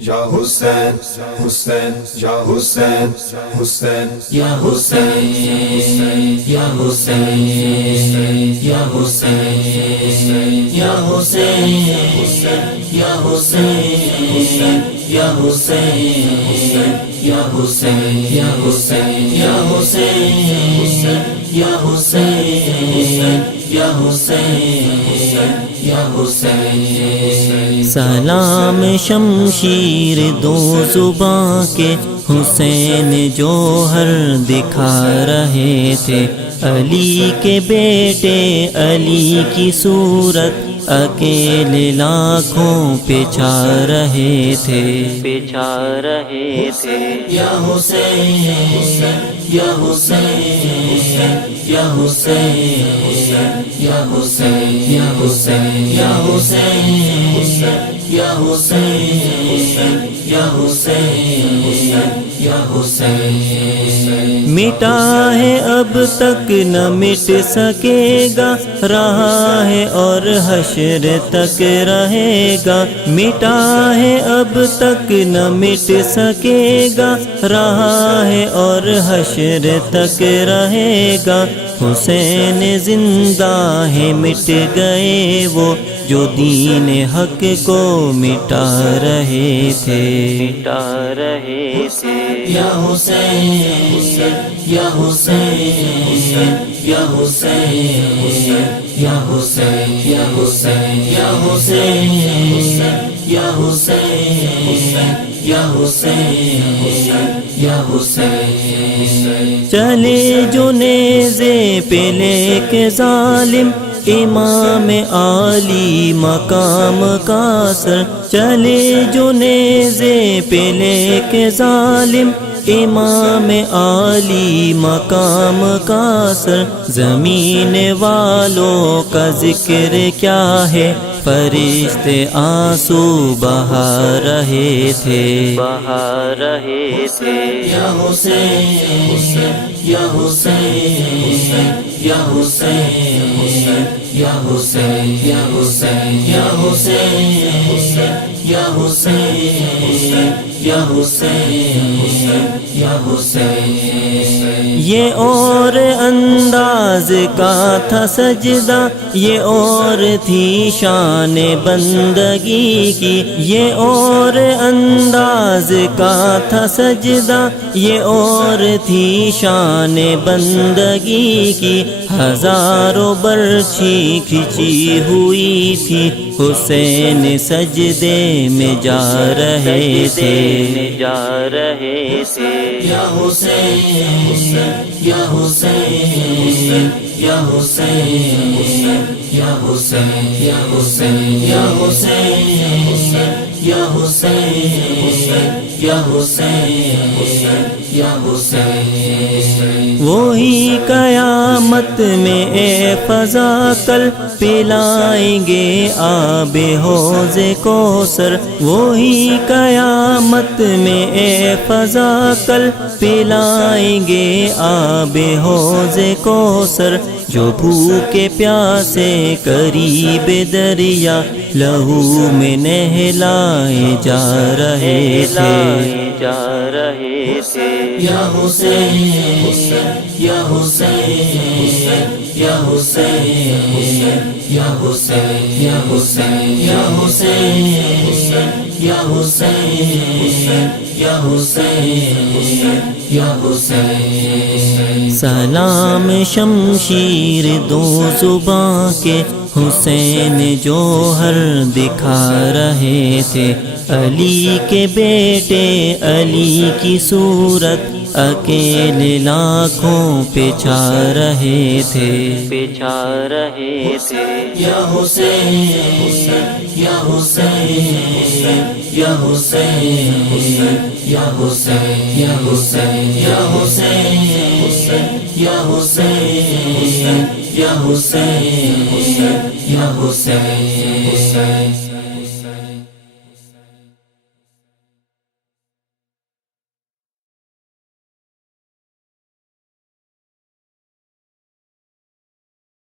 یا حسین حسین یا حسین حسین یا حسین یا حسین یا حسین یا حسین یا حسین یا حسین یا حسین یا حسین یا حسین یا حسین یا حسین یا حسین سلام شمشیر دو زباں کے حسین جوہر دکھا رہے تھے، علی کے بیٹے علی کی صورت اکیلے لاکھوں پہ چھا رہے تھے، یا حسین یا حسین یا حسین یا حسین یا حسین یا حسین یا حسین یا حسین یا حسین مٹا ہے اب تک نہ مٹ سکے گا، رہا ہے اور حشر تک رہے گا، مٹا ہے اب تک نہ مٹ سکے گا، رہا ہے اور حشر تک رہے گا، حسین زندہ ہے مٹ گئے وہ جو دین حق کو مٹا رہے تھے، یا حسین یا حسین یا حسین یا حسین یا حسین یا حسین یا حسین یا حسین یا حسین چلے جو نیزے پہ لے کے ظالم امام عالی مقام کا سر، چلے جو نیزے پہ لے کے ظالم امام عالی مقام کا سر، زمین والوں کا ذکر کیا ہے، فرشتے آنسو بہا رہے تھے، یا حسین یا حسین یا حسین یا حسین یا حسین یا حسین یا حسین یا حسین یا حسین یہ اور انداز کا تھا سجدہ، یہ اور تھی شان بندگی کی، یہ اور انداز کا تھا سجدہ، یہ اور تھی شان بندگی کی، ہزاروں برچھی کھچی ہوئی تھی، حسین سجدے میں جا رہے تھے، یا حسین یا حسین یا حسین یا حسین یا حسین یا حسین یا حسین یا حسین یا حسین وہی قیامت میں اے فضا کل پلائیں گے آب حوض کوثر، وہی قیامت میں اے فضا کل پلائیں گے آب حوض کوثر، جو بھوکے پیاسے قریب دریا لہو میں نہلائے جا رہے تھے، یا حسین یا حسین یا حسین یا حسین یا حسین یا حسین یا حسین یا حسین یا حسین سلام شمشیر دو زباں کے حسین جوہر دکھا رہے تھے، علی کے بیٹے علی کی صورت اکیلے لاکھوں پہ چھا رہے تھے، یا حسین یا حسین یا حسین یا حسین یا حسین یا حسین یا حسین یا حسین یا حسین